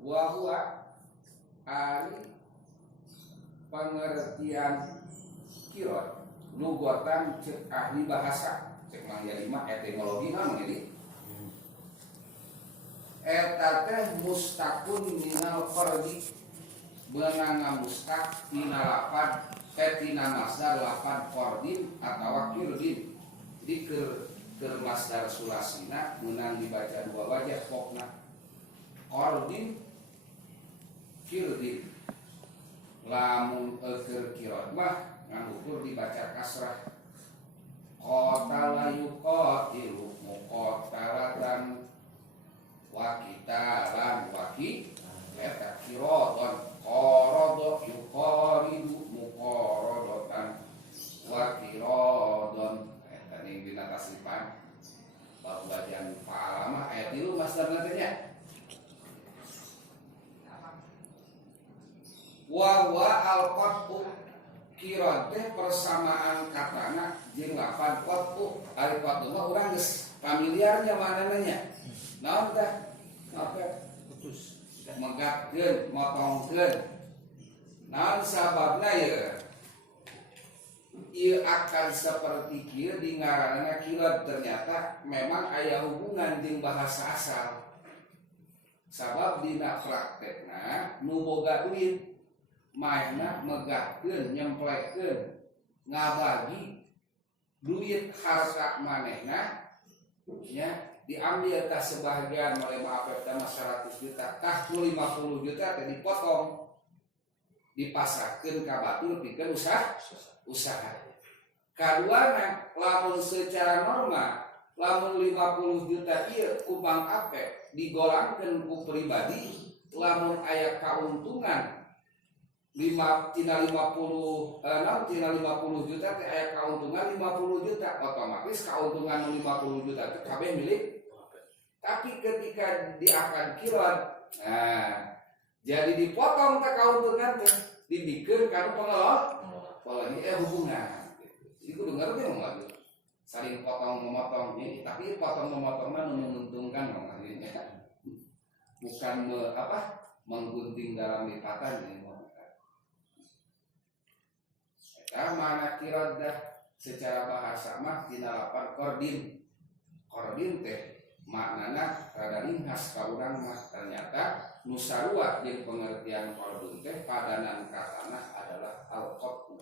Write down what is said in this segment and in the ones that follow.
wa huwa ari pengertian kirot lugatan cek ahli bahasa cek mangyari mah etimologi mah begini eta teh mustaqun minal fardi beunang mustaq tina lapan tina masdar lapan fardin atawa kirdin jadi keur masdar sulasina meunang dibaca dua wajah pokna qardin kirdin lamun keur kirot mah ngukur dibaca kasrah qatala yuqatilu muqatalatan wa qitalan wa qita kirodon qarada yuqaridu muqaradatan wa kirodon eta ning dina tasrifan bab bagian fa'ala mah aya 3 masdar nantinya wa al-qat'u kirot teh persamaan katana jeung lapan qat'u ari qat'u mah urang geus familiarnya manananya naon teh apa putus megatkeun motongkeun naon sababna ye ieu akan seperti kieu di ngaranna kirot ternyata memang aya hubungan jeung bahasa asal sabab dina praktekna nu boga duit mainna megahkeun nyemplekeun ngabagi duit harta manehna nya diambil tah sebagian oleh maaf teh 100 juta tah 50 juta teh dipotong dipasarkeun ka batur pikeun usaha kaduana lamun secara normal lamun 50 juta ieu ku Bang Apep digolangkeun ku pribadi lamun aya kauntungan tina 50 juta teh aya kauntungan 50 juta otomatis kauntungan 50 juta teh kabeh milik tapi ketika diakan kirot nah jadi dipotong teh kauntungan teh dibikeun kana pengelola hubungan jadi kudu ngerti mah saling potong memotong ini tapi potong memotongna nu menguntungkan maksudnya bukan menggunting dalam lipatan ini mana kirot dah secara bahasa mah tina lapan qardin teh maknana rada ringkas ka urang mah ternyata nu sarua jeung pengertian qardin teh padanan katana adalah al-qat'u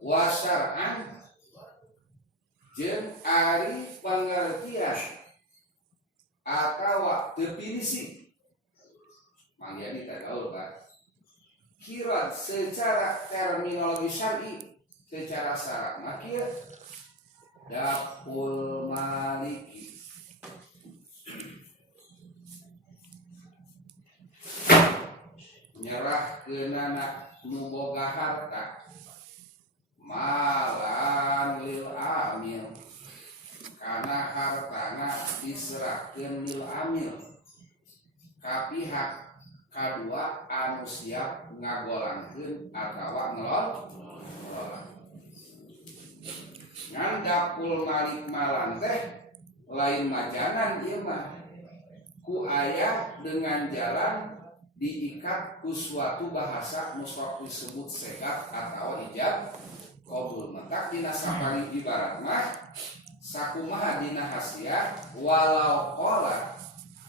wa syar'an jeung ari pengertian atawa definisi mangyadi tagaul Pak kirot secara terminologi syar'i secara syarat makir dapul maliki nyerah keunana nu boga harta malan lil amil kana hartana diserahkeun lil amil ka pihak kadua anu siap ngagolangkeun atawa ngelola ngan dapul malik malan teh lain majanan ieu mah ku aya dengan jalan diikat ku suatu bahasa nu sok disebut sekat atawa ijab qabul maka dina sapari ibarat mah sakumaha dina hasiah walau qala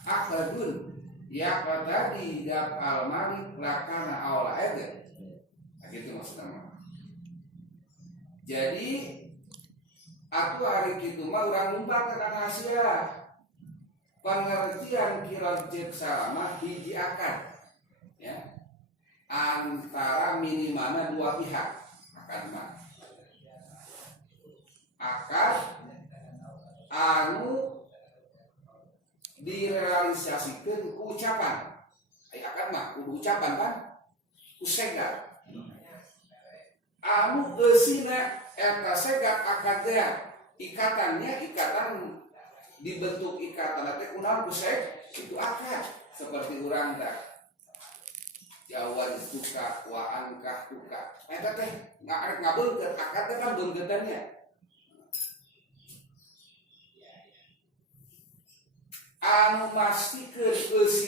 aqdun ya tadi dapal malik lakana awla ede gitu maksudnya jadi aku hari kitu mah urang numpak kana hasiah pengertian kirot jeung salama hiji akad ya antara minimalna dua pihak akad mah akad anu direalisasikan ku ucapan akan mah kudu ucapan kan usegat anu eusina eta segat akad teh ikatannya ikatan dibentuk ikatan teh kunaon kuseg itu akad seperti urang teh Jawa dituka wa angkah tuka eta teh ngabeulkeun akad teh kan beungkeunnya anu mastikeun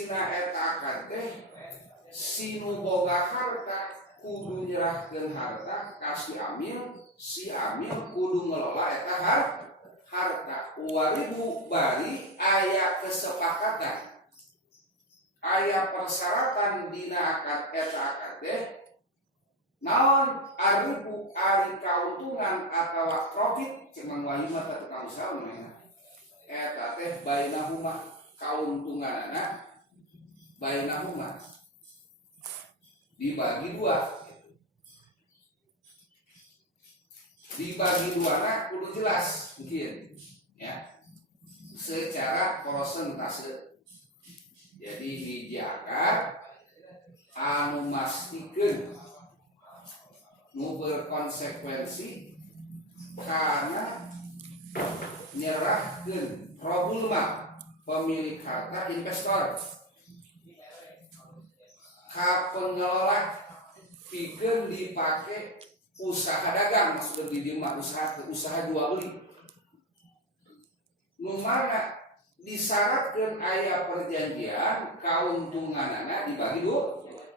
fungsina eta akad teh si nu boga harta kudu nyerahkeun harta ka si amil kudu ngelola eta harta waribu bari aya kesepakatan aya persyaratan dina akad eta akad teh naon aribu ari kauntungan atawa profit cemang wahyu mah tukang usaha namanya eta teh bainahuma kauntunganana bainahuma dibagi dua na kudu jelas mungkin ya secara persentase jadi dijaga anu mastikeun nu berkonsekuensi karena nyerahkeun robulma pemilik harta investor ka pengelola pikeun dipake usaha dagang maksudnya di dieu mah usaha jual beli nu mana disyaratkeun aya perjanjian kauntunganana dibagi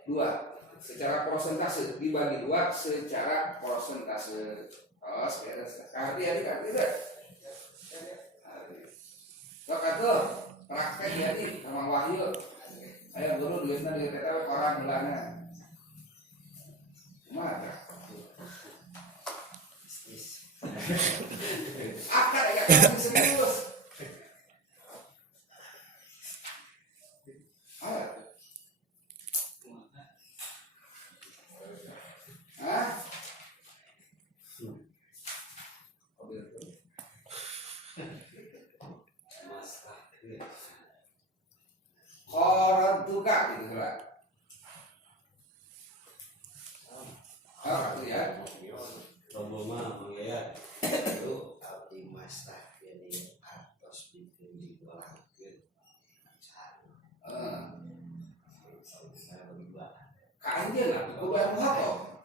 dua secara persentase dibagi dua secara persentase arti tidak sok atuh praktek jadi sama Wahyu aya guru duitna di eta koran bulana kumaha akad aya serius koran tuka gitu lah. Itu ya. Rombongan menggaya itu abdi mastah jadi artos bikin digolangkeun. Kaanjeun lah, kudu moto.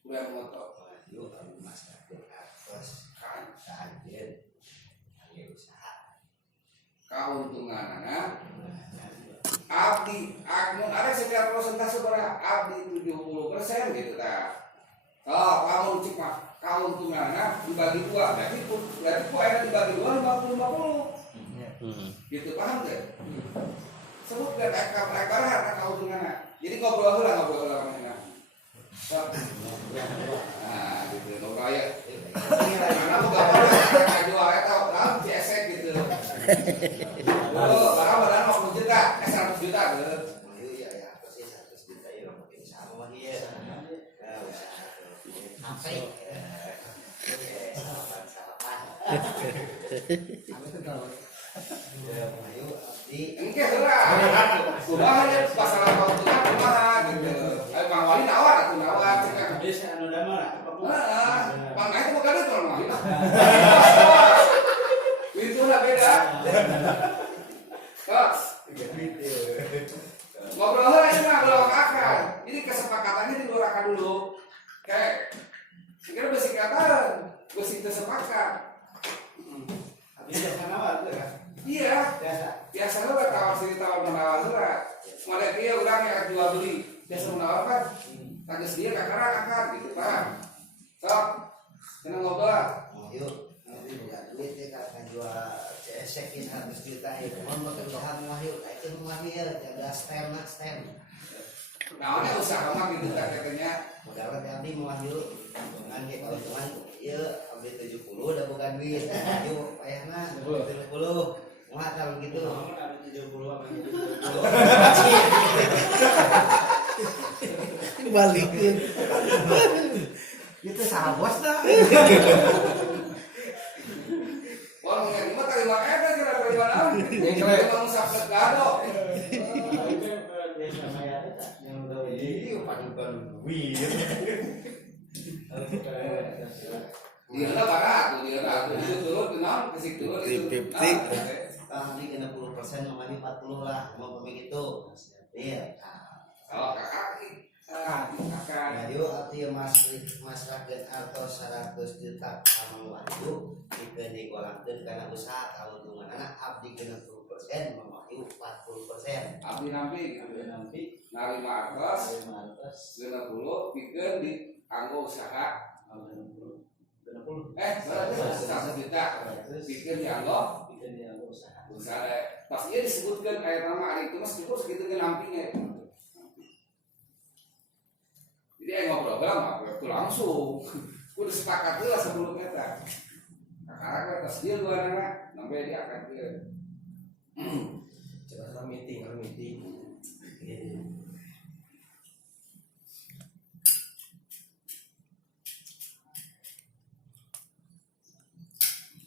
Kudu moto. Yo abdi mastah jadi artos kaanjeun aya usaha. Kauntunganana abdi mun ada secara persentase berapa abdi 70% gitu ta. Oh, kamu cik mah kauntunganana dibagi dua. Berarti ku ada dibagi dua 50-50. Gitu paham enggak? Sebut enggak lebar harta kauntunganana. Jadi ngobrol heula mana. Nah, gitu ngobrol aya. Karena boga pada jual eta dalam CSek gitu. Oh, barang 50 juta, 100 juta gitu. Iya ya, pasti 100 juta ya makin sama mah ieu. Nah, usaha sampai salapan. Ya, ayo abdi. Engke heula. Kumaha nya pasal kauntungan kumaha gitu. Bang Wali nawar atuh nawar cenah. Bisa anu damel Heeh. Bang itu bukan itu Bang Wali. Itu lah beda. Kos. Ngobrol heula ini mah belum akad. Ini kesepakatannya di luar akad dulu. Kayak kira besi kata, besi tersepakat. Habis biasa nawar tuh kan? Iya. Biasa lu kan tawar sini tawar menawar surat. Model dia orang yang jual beli. Biasa menawar kan. Tagis dia kakak akad gitu paham. Sok. Kena ngobrol. Mau yuk. Nanti bukan duit ya kakak jual CSek ini 100 juta itu. Mau makan bahan mah yuk. Itu rumah dia jaga stem. Nah, ini usaha mah gitu katanya. Modalnya tadi mau yuk. Dengan kayak keuntungan iya ambil 70 udah bukan duit. Yuk payahna 70. Mau kalau gitu. Mau ambil 70 apa 70. Balikin. Itu salah bos dah. Wah, ini mah terima eta kira terima naon. Yang terima musafir gado. Yang udah ini padukan duit. Dia lah barat, dia lah. Itu turun kenal, kesik turun itu. Nanti kena 10% namanya 40 lah. Mau begitu. Iya. Kalau kakak kakak. Jadi arti mas rakyat atau 100 juta sama wahyu dikena digolangkeun karena usaha kauntungan anak abdi kena 10% memayu 40%. 50%. abdi nampi narima atas 60 pikeun dianggo usaha 1 juta pikeun dianggo usaha pas ieu disebutkeun aya nama ari itu mas cukup segitu ge nampingnya jadi aya ngobrol mah itu langsung kudu sepakat heula sebelum eta kakara atas dia luarana nambe diangkatkeun Coba meeting.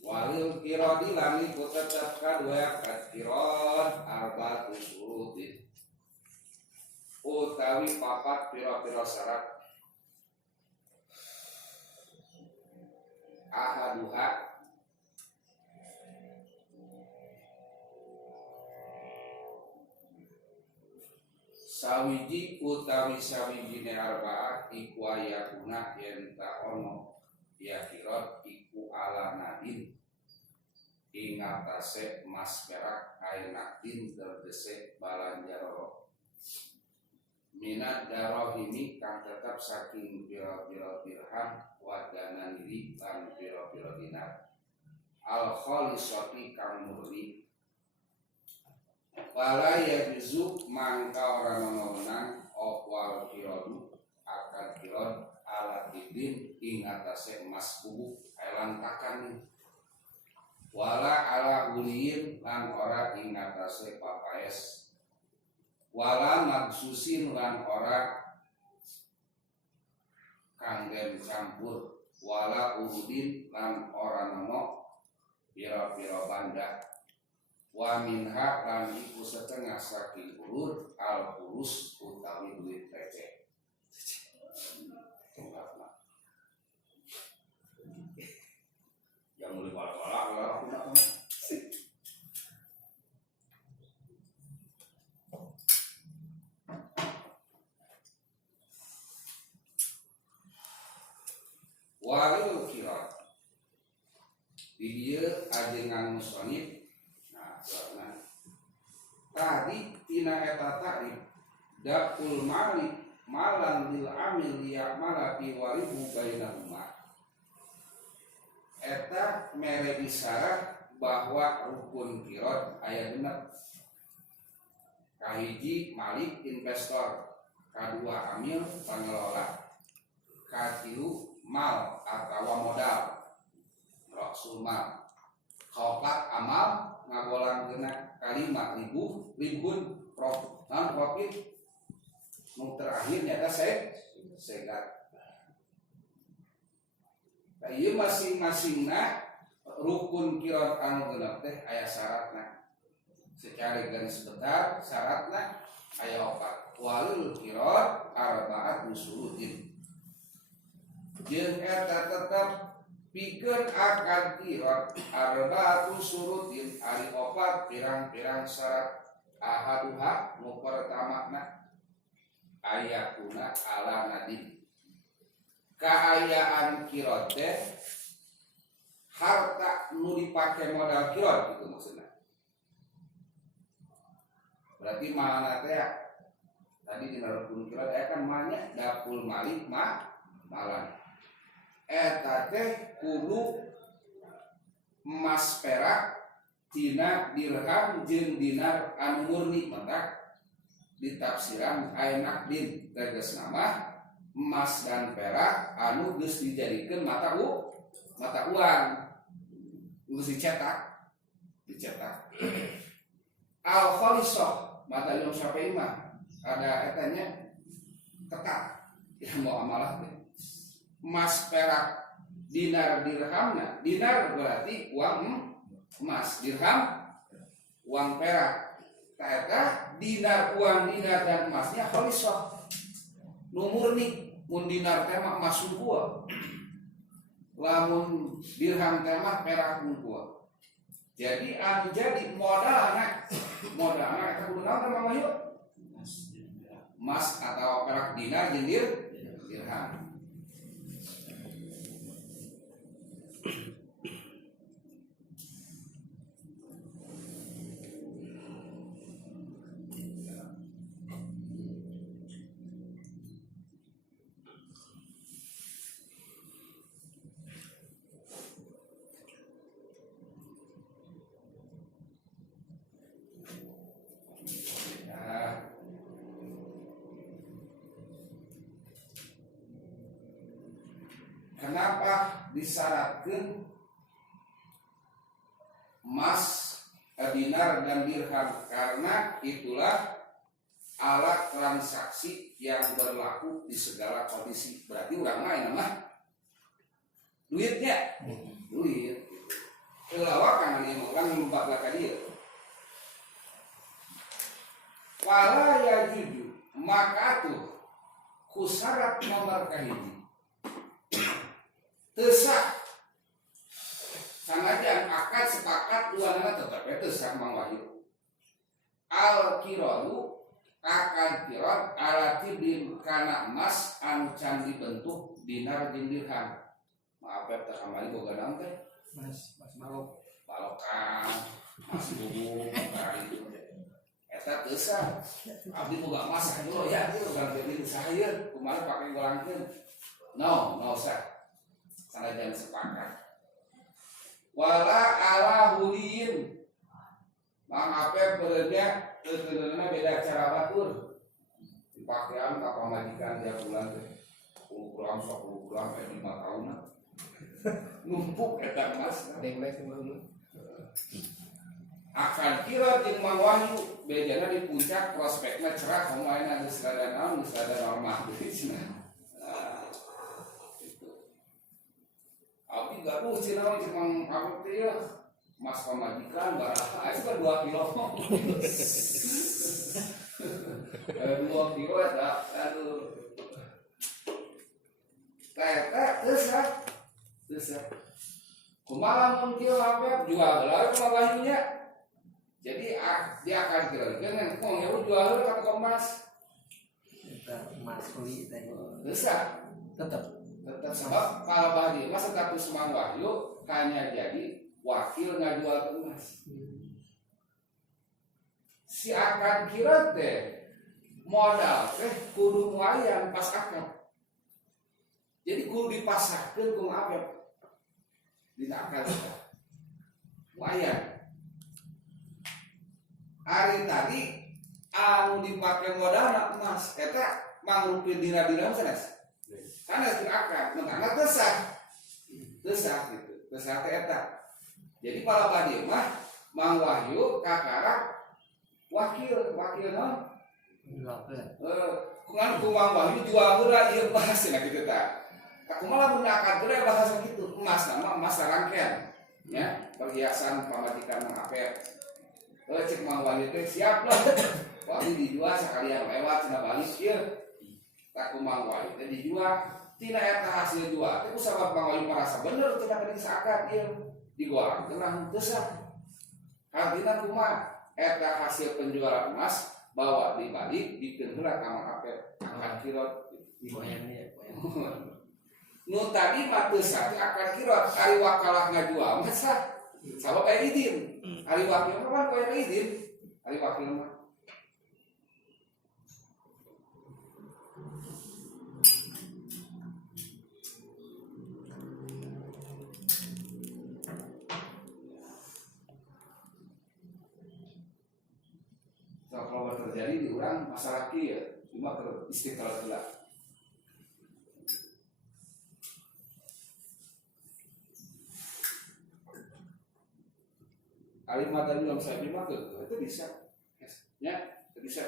walil kirodi lami kutetap kadua kirod arba tusurutin utawi papat piro-piro syarat ahaduha sawiji utawi sawijine arba'ah iku ayakuna yen ta ono ya kirot iku ala nadin ing atase mas perak ainakdin terdesek balanjaro minat darohimi kang tetap saking piro-piro dirham wadana niri lan piro-piro dinar al kholisoti kang murni wala yajuzu mangka ora menang opwal kirodu akan kirod ala tidin ing atase emas bubuk lantakan wala ala uliin lan ora ing atase papaes wala maksusin lan ora kanggen campur wala urudin lan ora nono pira-pira banda wa minha lan iku setengah saking urut al kurus utawi duit receh yang mulai balak-balak aku nak walil kirat di dia ajengan musonib nah tadi tina eta ta'rif dakul mali malan lil amil ya'mala fi waribu bainahuma eta mere isyarat bahwa rukun kirot aya genep kahiji malik investor kadua amil pengelola katilu mal atau modal raksul mal kaopat amal ngagolang gena kalima ribun profit nu terakhir nyata segat ieu masing-masingna rukun kirot anu genep teh aya syaratna secara garis besar syaratna aya 4 walil kirot arba'at usurutin jeung eta tetep pikeun akan kirot arba'at usurutin ari 4 pirang-pirang syarat ahaduha nu pertamana ayakuna ala nadin kaayaan kirot teh harta nu dipake modal kirot gitu maksudnya berarti mana teh tadi di rukun kirot kan malnya dapul malik malan eta teh kudu emas perak tina dirham jeung dinar anu murni mentak ditafsiran ainak din tegas nama emas dan perak anu geus dijadikeun mata uang geus dicetak al khalisah mata Imam Syafi'i mah ada etanya ketat yang mau amalah teh emas perak dinar dirhamna dinar berarti uang emas dirham uang perak eta dinar uang dinar dan emasnya khalisah nu murni mun dinar teh mah emas unggul lamun dirham teh mah perak unggul jadi anu jadi modalna eta kudu naon mah yuk emas atau perak dinar jeung dirham kenapa disyaratkan emas, dinar dan dirham? Karena itulah alat transaksi yang berlaku di segala kondisi. Berarti orang lain mah duitnya, duit. Kelawakan ini orang membakar dia. Wala ya juju, maka tuh kusyarat nomor kahiji tesak sangajan akad sepakat dua nama tetap tesak Mang Wahyu al kiradu akad kirad alati bin kana emas anu can dibentuk dinar jeung dirham. Maaf ya teh kamari boga naon teh mas balok balokan mas bubu kali eta teusah abdi boga emas dulu ya itu kan jadi saya kumaha pakai golangkeun no usah sanajan sepakat wala ala hulin Mang Apep benernya sebenarnya beda cara batur dipakean ka pamajikan tiap bulan teh 10 gram 10 gram 5 tahun numpuk eta emas akan kira jeung Mang Wahyu bedana di puncak prospekna cerah pemainna geus rada naon geus rada normal gitu cenah. Gitu. Abdi gaduh cenah jeung Mang Apep teh ya mas pamajikan baraha aya kan 2 kilo. 2 kilo eta aduh. Teh geus kumaha mun kieu Apep jual heula ka Wahyunya. Jadi dia akan kira dengan kong ya jual kan emas. Emas kulit tadi. Bisa tetap sebab kalau bahdi emas tetap Mang Wahyu hanya jadi wakil ngajual emas. Si akan kira teh modal teh kudu muayan pas akad. Jadi kudu dipasahkeun ku Apep. Dina akad muayan. Hari tadi anu dipake modal emas eta mangrupi dina-dina sanes. Sanes akad mentangna tesah gitu. Tesah eta. Jadi para badi mah Mang Wahyu kakara wakil naon? Kungan ku Mang Wahyu jual heula ieu emas cenah kitu tah. Kumaha mun akad geura bahasa kitu emas nama emas rangkean ya perhiasan pamajikan Mang Apep. Cek Mang Wahyu teh siap lah. Wahyu dijual sakalian lewat cenah balik ieu. Tak ku Mang Wahyu teh dijual. Tina eta hasil jual teh ku sabab Mang Wahyu merasa bener cenah geus akad ieu. Digoreng tenang tesah. Artina kumaha eta hasil penjualan emas bawa dibalik dikeun heula ka Mang Apep akad kirot. Nu tadi mah tesah akad kirot ari wakalah ngajual mah sah. Sabab aya izin. Ari wakil mah kan aya izin. Ari wakil mah. So, kalau terjadi di orang masalah kieu cuma ke istiqlal heula. Kalimat tadi dalam saya terima itu bisa, ya, itu bisa.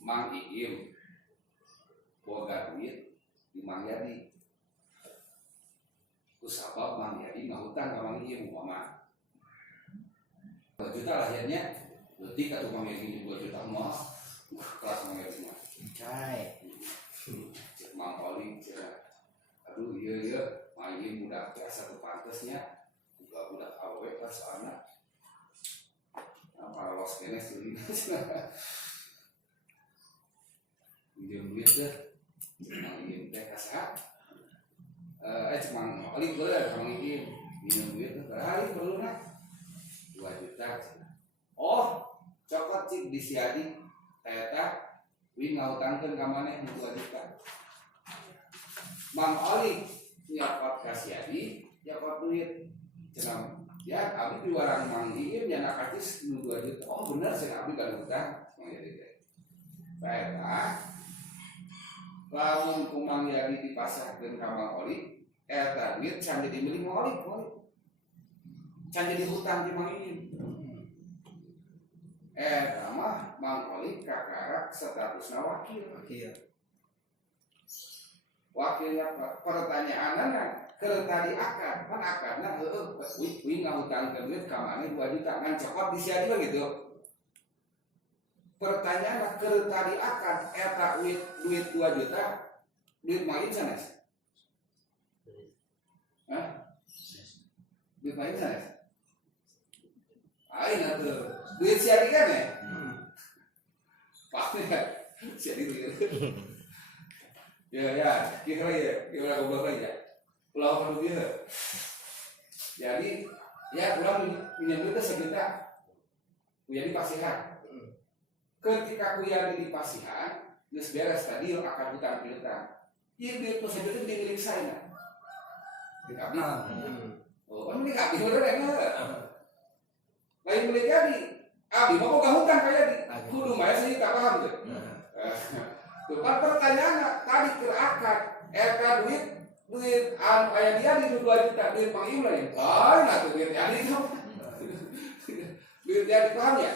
Mang Iim, boga duit di Mang Yadi. Kusabab Mang Yadi ngahutang ke Mang Iim, mama. 2 juta lahirnya, berarti kata Mang Yadi 2 juta mah, kelas Mang Yadi mah. Cai. Mang Oli, aduh iya. Main budak biasa tuh pantesnya budak awe pas anak para los kene seuling minjem duit deh minjem teh kasaha cuma oli geuleuh minjem duit berhari perlu na 2 juta oh cokot cik di siadi eta wi ngautangkeun ka maneh 2 juta Mang Oli nyokot kasiadi, nyokot duit cenah ya abdi diwarang Mang Iim nyana kacis 2 juta. Oh bener sih abdi kan utang Mang Yadi teh. Baiklah. lamun kumang Yadi dipasahkeun ka Mang Oli eta duit can jadi milik Mang Oli can jadi hutang di Mang Iin eta mah Mang Oli kakarak statusna wakil wakilnya pertanyaanana keur tadi akad kan akadna wih ngahutangkeun duit ka maneh 2 juta ngan cokot disia juga gitu pertanyaan keur tadi akad eta duit 2 juta duit Mang Iin sanes duit Mang Iin sanes aing atuh duit sia di kana pasti sia di ya kira goblok aja pulau kan dia jadi ya pulang minjem duit sejuta jadi pasihan ketika kuliah di pasihan geus beres tadi akan hutang piutang ieu duit nu sejuta di milik saya di abdi oh kan milik abdi bener lain milik Yadi abdi mau boga hutang ka Yadi kudu mah sejuta paham teu tuh kan pertanyaan tadi keur akad eta duit anu aya dia di 2 juta duit Mang Iin lain nah tuh duit Yadi duit Yadi paham ya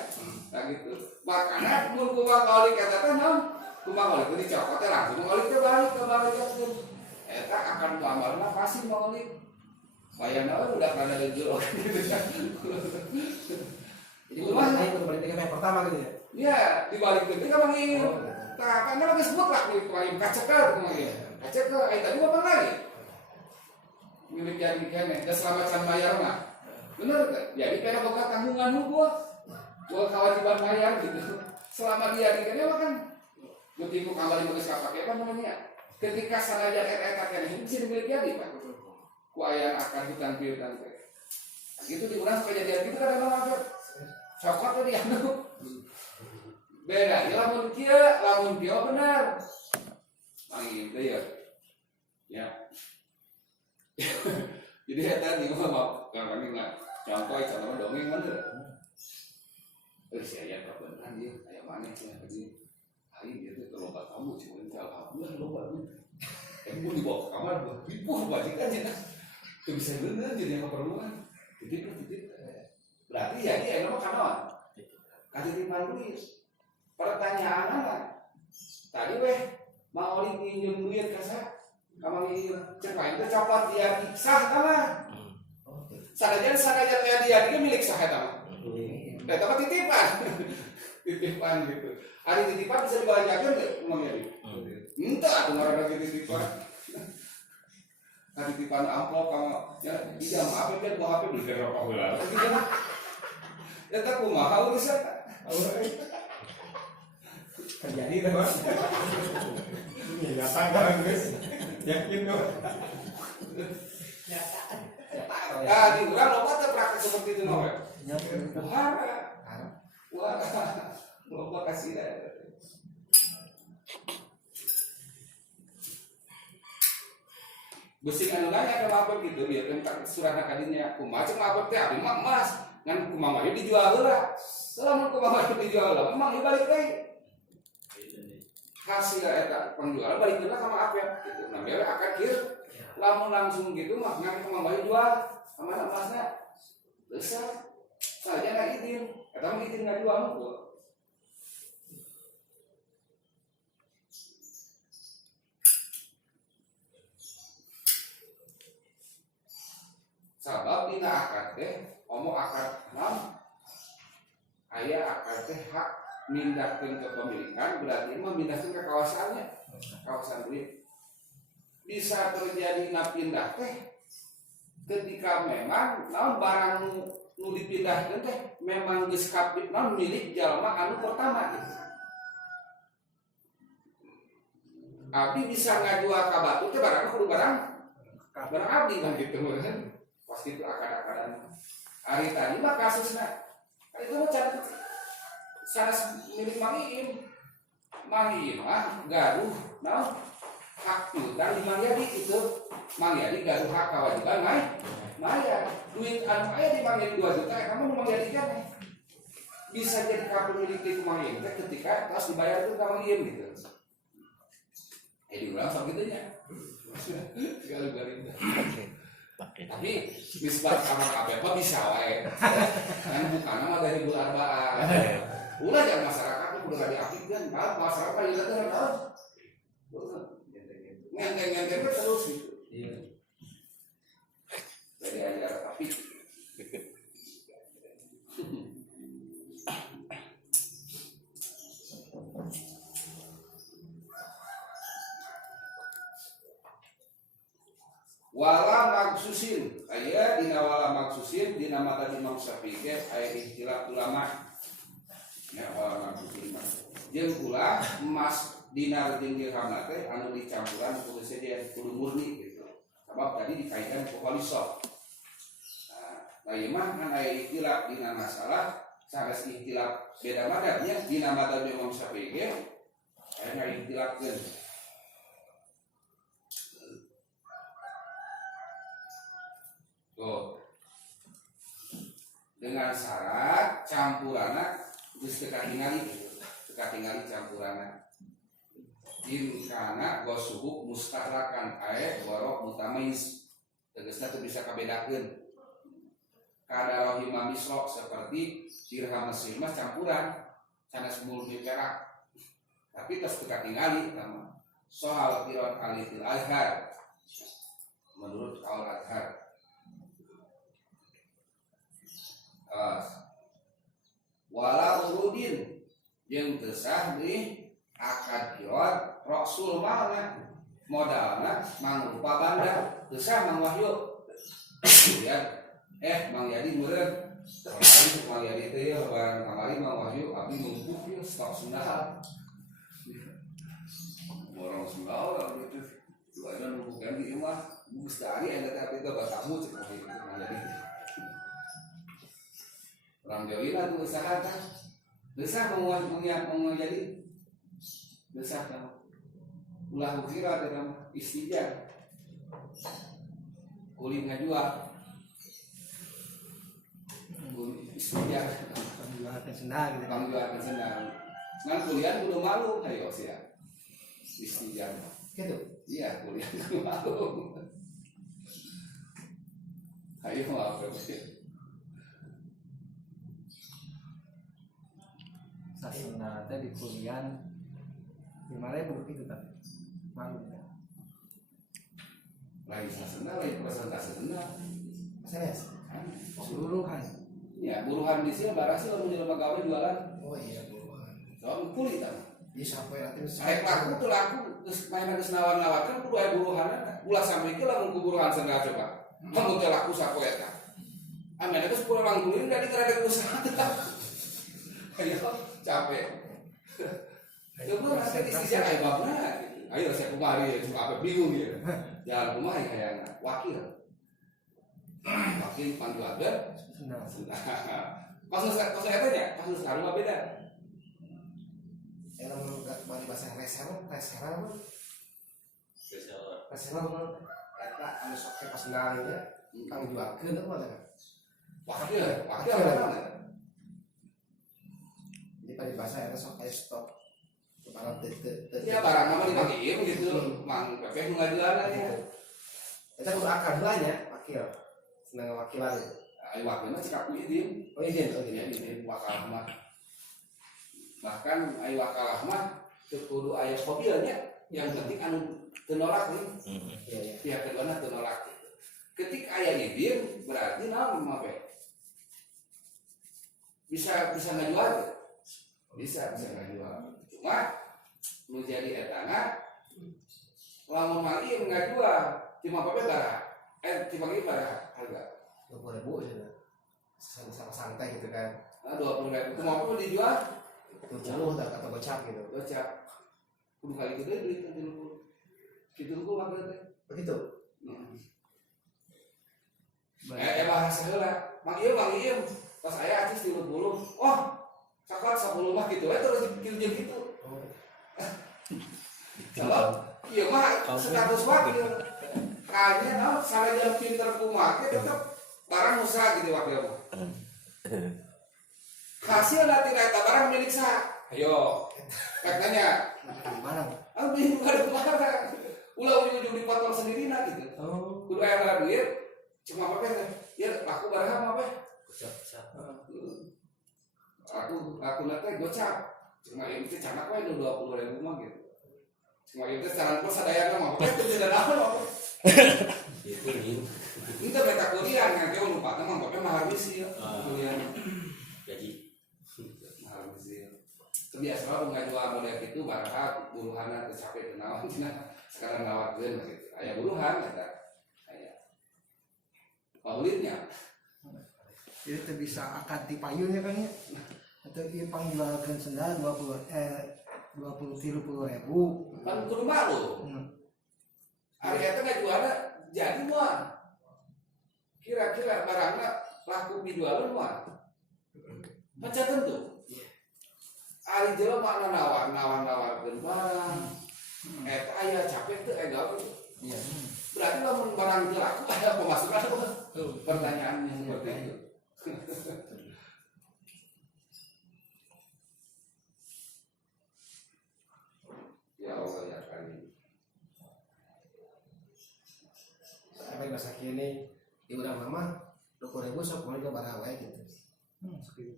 nah gitu makanya mun kumang Oli kata teh naon kumang Oli teh dicokot teh langsung Mang Oli teh balik ke balajakeun eta akan pamarna pasti Mang Oli bayana udah kana leueur Jadi kumaha kembali ke yang pertama gitu ya. Iya, dibalikeun teh ka Mang Iin. Tah kan geus mutlak milik Mang Iin kacekel Mang Iin. Kacekel ai tadi apa lagi? Milik Yadi keneh, da selama can bayar mah. Bener teh? Jadi kena boga tanggungan hukum. Gua kewajiban bayar gitu. Selama dia di keneh mah kan beuti ku kembali geus kapake apa namanya? Ketika sanajan eta keneh bisa dimiliki Yadi, Pak. Ku aya akan hutang piutang teh. Gitu diurang supaya jadi gitu kan ada apa? Cokot tadi anu. Beda, lamun kieu bener. Mang Iin teh ya. Jadi eta di mah kan enggak contoh dongeng bener. Saya beneran dia aya maneh cenah tadi. Hari dia teh lomba kamu cuma alhamdulillah lomba duit. Mun dibawa ke kamar ribuh bajikan cenah. Teu bisa bener jadi keperluan. Titip. Berarti ya dia emang kanaon? Katitipan duit. Pertanyaan apa? Tadi Mang Oli pinjem duit ka Mang Iin. Cek lain teh cokot dia sah ka mah. Sanajan dia milik sah eta mah. Eta mah titipan. Titipan gitu. Ari titipan bisa dibalanjakeun teh Mang Yadi. Henteu atuh ngaranna titipan. Titipan amplop kamu ya iya maaf kan mau HP beli rokok heula. Eta kumaha urusan? Terjadi tuh Bang. Ini datang kan guys. Yakin tuh. Ya di urang loba teh praktek seperti itu mah. Wah. Loba kasih dah. Besi anu nanya ke mabek gitu dia tentang surat kadinya kumaha cek mabek teh abi mah emas ngan kumaha dijual heula. Selama kumaha dijual heula memang dibalik deui. Hasil eta penjualan balik deui ka mabek gitu. Nah bewe akad kieu lamun langsung gitu mah ngan kumaha jual amanah emasna besar saja na izin eta mah izin ngajual mah. Sabab dina akad teh omong akad nam aya akad teh hak mindahkeun ke pemilikan berarti memindahkeun ke kawasannya kawasan duit bisa terjadi pindah teh ketika memang naon barang nu dipindahkeun teh memang geus kapit naon milik jalma anu pertama gitu. Abdi bisa ngajual ka batu teh barang kudu barang abdi kan gitu kan. Pasti itu akad-akadan hari tadi mah kasusnya itu mah cara sanes milik Mang Iin mah gaduh naon hak piutang di Mang Yadi itu Mang Yadi gaduh hak kewajiban maya duit anu aya di Mang Yadi 2 juta kamu Mang Yadi kan bisa jadi kapemilik di Mang Iin ketika harus dibayar itu ke Mang Iin gitu diulang sok gitunya. Galu-galu. Pakai. Tapi misbah kamar kabeh apa bisa wae. Kan bukan mah dari bulan arbaan. Ulah jangan masyarakat itu udah diaktifkan, masyarakat ya terus. Ngenteng-ngenteng terus gitu. Iya. Jadi ajar tapi wala maksusin aya dina wala maksusin dina mata Imam Syafi'i aya istilah ulama ya wala maksusin jeung pula emas dinar jeung dirham teh anu dicampuran kudu sedia kudu murni gitu sabab tadi dikaitkan ku khalisah. Nah ieu mah kan aya istilah dina masalah sanes istilah beda madhabnya dina mata Imam Syafi'i aya istilaheun tuh dengan syarat campuranna geus teu katingali campuranna in kana gosuhu mustahrakan ae warok mutamayyiz tegasna teu bisa kabedakeun kada rohima misrok seperti dirham Mesir mah campuran sanes murni perak tapi tos teu katingali sama soal piron alitil azhar menurut kaul azhar. Wala urudin yang tesah di akad kiot rasul mana modalna mangrupa banda tesah mang wahyu ya mang jadi meureun mang jadi teh ya barang kamari mang wahyu abdi numpuk ya stok sundahan borong sundahan gitu juga ada numpukan di rumah mustari ada tapi itu batamu cek mang jadi orang Jawa lah tu usaha kan, usaha menjadi usaha kan, ulah ukira dalam istijah, kulit ngajua, istijah, Pembuatan sendal gitu. kamu jual sendal, ngan kuliah kudu malu, ayo sih ya, istijah, Gitu. iya kuliah kudu malu, ayo apa sih? Sasana teh di kuliah 5.000 gitu tapi malu ya. Lain sasana, lain presentasi sendal. Saya seluruhan. Ya, buruhan di sini barasi lalu di lembaga gawe jualan. Oh iya buruhan. Soal kulit kan. Jadi sampai nanti Saya laku tuh laku terus main geus nawan-nawarkan kudu aya buruhanna. Ulah sampai ke lamun ku buruhan sendal coba. Mun teh laku sapoe eta. Amin geus pulang kulit dari kada usaha. Ayo capek. Coba nanti istijah aya babna. Ayo saya kemari apa bingung ya. Jalan rumah kayaknya wakil. Wakil panggil ada. sendal. Kasus eta nya, kasus sarua beda. Yang enggak bari bahasa reseller apa? Reseller mah eta anu sok ke pas sendalnya kang jualkeun apa kan? Wakil apa namanya? Jadi pada bahasa eta sok aya stok. Barang Ya barang nama dipakein gitu, mang pepeh nu ngajualan ya. Eta kudu akad banyak wakil. Senang wakilan. Ayo wakilna cekap izin. Oh izin, Ya izin wakalah mah. Bahkan ayo wakalah mah teu kudu aya mobilnya, yang penting anu teu nolak nih. Iya iya. Pihak keduana teu nolak. Ketika aya izin berarti naon mah pe? Bisa ngajual. Bisa ngajual. Cuma nu jadi etana lamun mang ieu ngajual cuma apa barang cuma ieu barang harga 20.000 ya. Sama santai gitu kan. 20.000 cuma apa dijual 70 atau gocap gitu. gocap kudu kali gede duit kan 30 kitu ku mah teh Begitu. bahasa heula mang ieu pas aya acis 30 oh sakat 10 mah kitu we terus kitu jeung kitu kalau iya mah status wakil kayaknya nah salah pinter kumake tetap barang usaha gitu wakil mah hasil nanti eta barang milik sah ayo katanya Barang. bingung kada barang. Ulah ujung-ujung dipotong sendiri gitu. Oh. Kudu aya duit, cuma apa ya laku barang apa? Aku nanti gocap. Cuma itu canak wae 20.000 mah gitu. Cuma itu saran pos sadayana mah apa itu tidak apa. Itu nih. Itu beta kuliah ngake lupa mah pakai mahar misi ya. Kuliah. Jadi Mahar misi. Kebiasaan orang ngajual model itu barang buruhana teu capek kenaon cenah. Sekarang ngawatkeun gitu. Aya buruhan eta. Aya. Paulitnya. Jadi teu bisa akad di payunnya kan ya. Atau ieu pangjualkeun sendal 30.000 Kan kudu malu. Ari eta ngajualna jadi moal. Kira-kira barangna laku dijualan moal. Baca tentu. Ari jelema nawar-nawarkeun barang. Eta aya capek teu ega. Iya. Berarti lamun barang teu laku aya pemasukan. Pertanyaannya seperti itu. Ya Allah ya Karim. Sampai masa kini di urang mama 20.000 sok mulai ke barang wae gitu.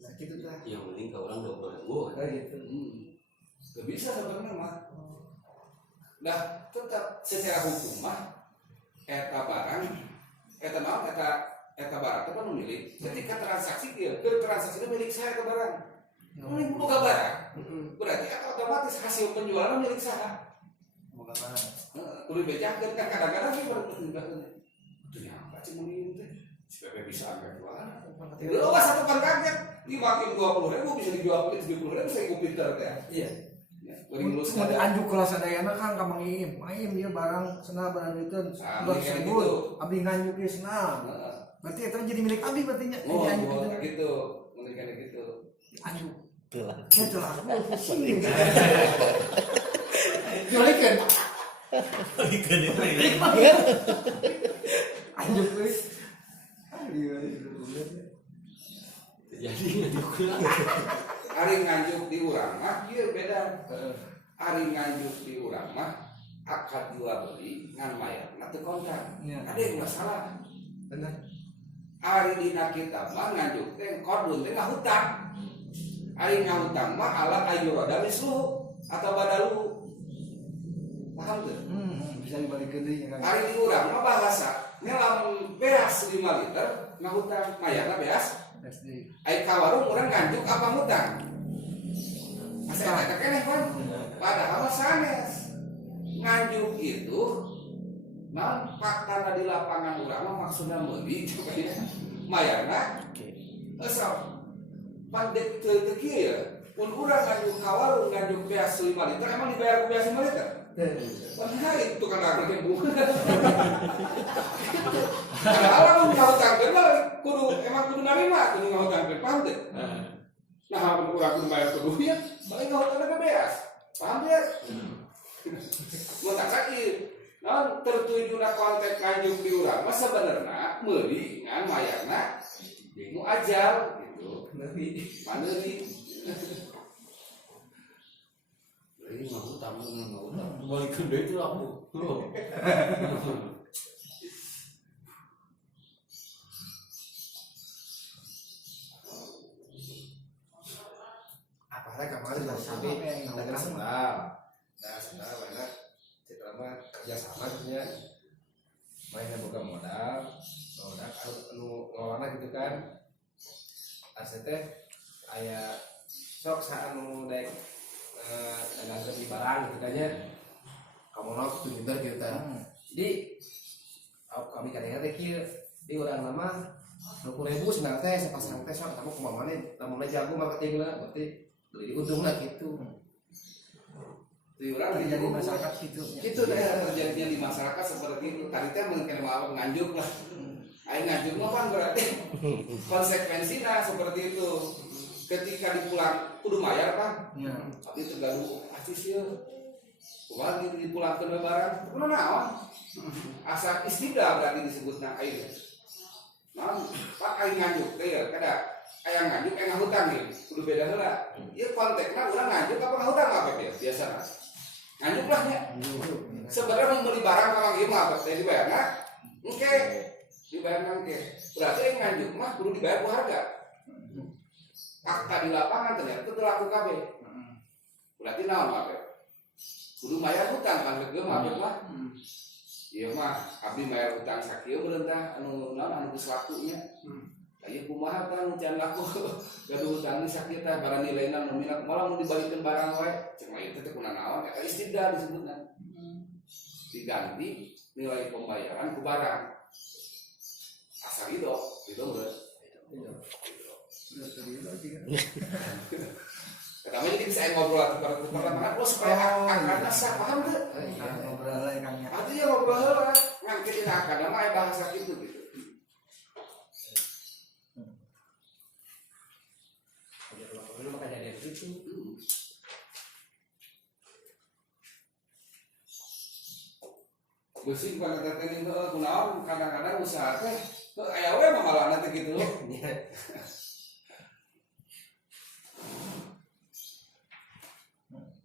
Sakitu tah. yang penting ke orang 20.000. Gitu. Gak bisa sebenarnya mah. Nah tetap secara hukum mah eta barang eta naon eta barang itu kan milik. Ketika transaksi dia transaksi itu milik saya ke barang. Milik bukan barang. Berarti otomatis hasil penjualan milik saya. Boga barang. Kudu bejakeun kan kadang-kadang sih baru penjualan. Itu nyapa sih mungkin teh. Si Pepe bisa angkat jualan. Lu pas satu pan kaget dimakin 20.000 bisa dijual 70.000 saya pinter teh. Iya. Bering lulus Mun anjuk kelas sadayana kan ka Mang Iim. Mang Iim ieu barang senal barang itu abdi nganjuk ieu senal. Berarti eta jadi milik abdi berarti nya. Oh, Anjuk itu. gitu. Mungkin gitu. Anjuk. Telah. Ya telah. Jolikeun. Anjuk euy. Jadi ngajukeun. Ari nganjuk di urang mah ieu beda. Ari nganjuk di urang mah akad jual beli ngan mayarna teu kontrak. Iya. Ada yang masalah. Benar. Ari dina kita mah nganjuk teh kodun teh ngahutang. Ari ngahutang mah ala ayyurada mislu atau badalu. Paham teu? Bisa dibalikeun deui ya kan. Ari di urang mah bahasa nya lamun beas 5 liter ngahutang mayarna beas. SD. Ai ka warung urang nganjuk apa ngutang? Asa eta keneh kan? Padahal mah sanes. Nganjuk itu naon faktana di lapangan urang mah maksudna meuli coba mayarna. Asal pandek teu kieu pun urang nganjuk ka warung nganjuk beas 5 liter emang dibayar ku beas 5 liter? Wah itu kan anak ibu. Padahal lamun ngahutangkeun mah emang kudu narima kudu ngahutangkeun paham teu? Nah, urang kudu bayar kudunya, paling ngahutangna ka beas. Paham ya? Mun tak sakit. Naon tertujuna konteks nganjuk di urang mah sabenerna meuli ngan mayarna nu ajal gitu. Maneuri. Ini ngahutang. Balikeun deui teh laku. Apalagi kemarin lah sampai daerah sendal. Daerah sendal mana citra mah kerja sama nya. Mainnya boga modal anu ngelola gitu kan. Asa teh aya sok saanu dek dagang di barang gitu kan nya. Kamu nok tuh gitu kan. Jadi kami kadang-kadang teh kieu di urang nama 20.000 sendal teh sepasang teh sok kamu kumaha maneh lamun jago marketingna berarti beli untungna gitu. Di urang Terjadi masyarakat gitu. Gitu deh terjadinya di masyarakat seperti itu. Tadi teh mungkin mau nganjuk lah. Aing nganjuk mah kan berarti konsekuensinya seperti itu. Ketika dipulang kudu mayar kan. Ya. Tapi tergaduh asis ya. Kumaha dipulangkeun barang. Kudu naon? Asa istibda berarti disebutna aing. Nah, Pak aing nganjuk teh ya kada aya nganjuk ngahutang ieu. Kudu beda heula. Ieu konteksna urang nganjuk apa ngahutang apa biasana? Nganjuk lah ya. Sebenarnya membeli barang kalau ieu mah berarti dibayarna. Oke. Dibayarna oke. Berarti yang nganjuk mah kudu dibayar ku harga. Fakta di lapangan ternyata itu laku KB. Berarti naon Mabek? Kudu bayar hutang kan ge Mabek mah. Ieu mah abdi bayar hutang sakieu beureuntah anu naon anu geus lakunya. Ayo kumaha kan can laku gaduh hutang ni sakit tah barang nilaina nu mina malah mau dibalikeun barang wae cek mah ieu teh kuna naon eta istibdal disebutna diganti nilai pembayaran ku barang asal itu bener Kami jadi bisa ngobrol pertama supaya akarna sah paham teu ngobrol lagi Kang ya. artinya ngobrol heula ngangketin akarna mah bahasa kitu gitu. Beusi bukan teteh itu kunaon kadang-kadang usaha teh aya we mah malah nanti gitu.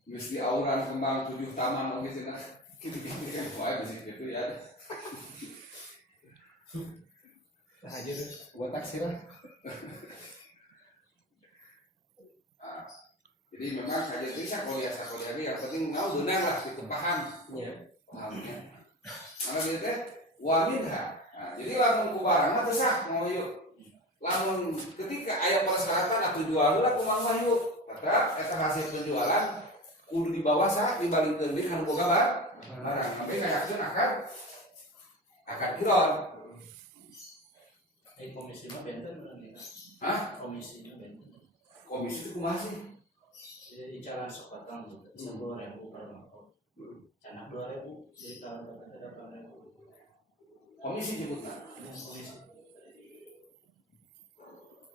Geus di auran kembang 7 taman oge cenah. Gini-gini kan wae bisi gitu ya. aja tuh buat taksi lah. Jadi memang saja bisa kuliah yang penting mau benar lah itu paham. Pahamnya. Karena dia teh waminha. Nah, jadi lamun ku barang mah teu sah mau yuk. Lamun ketika aya persyaratan atuh jual heula kumaha yuk. Tetap eta hasil penjualan kudu dibawa sah dibalikeun deui kana boga barang. Tapi kayakeun akan kiron. Komisi mah benten bener. Hah? Komisi mah benten. Komisi itu kumaha sih? Jadi jalan sepotong gitu. 10.000 per mangkok. Canah 2.000 jadi kalau dapat 8.000. Komisi nyebutna. Komisi.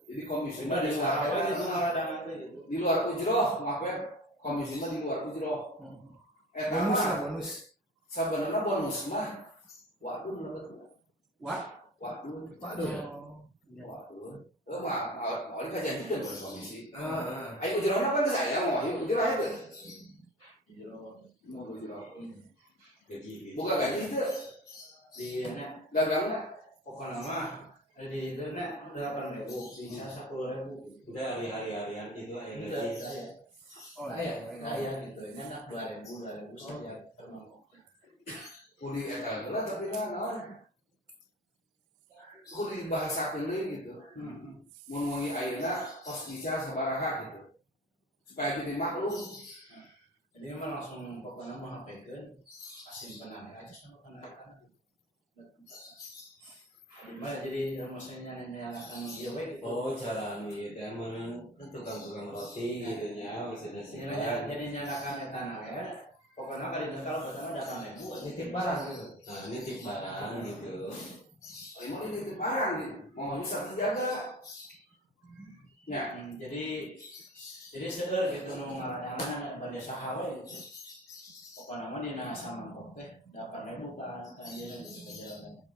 Jadi komisi Cuma di luar itu ngaradang gitu. di luar ujroh, ngapain komisi mah di luar ujroh. Bonus lah bonus. Sebenarnya bonus mah waduh menurut waduh mau dikajian bonus komisi. Ayo ujrohna kan saya mau ayo ujroh itu. Mau ujroh. Gaji. Buka gaji itu Di dagangna. pokoknya mah di internet 8.000 bisa 10.000. Udah hari-harian itu aya Udah gaji. saya. Saya gitu. Ini anak 2.000 saja per mangkok. Kuli eta heula tapi naon? Kuli bahasakeun deui gitu. Mun wangi ayeuna tos bicara sabaraha gitu. Supaya jadi maklum. Jadi memang langsung pokoknya mah hapekeun simpenan aja sama penarikan. Gimana jadi maksudnya nyalakan dia we gitu. Oh, cara ieu teh mun tukang-tukang roti gitu nya maksudnya sih. Jadi nyalakan eta na we. Pokoknya kali kalau pertama 8.000 Nitip barang gitu. Nah, ini tip barang gitu. Mau ini titip barang gitu. Mau bisa terjaga. Ya, jadi seueur gitu nu ngaranana bade saha we gitu. Pokoknya mah dina samangkok teh 8.000 kan anjeun gitu perjalanannya.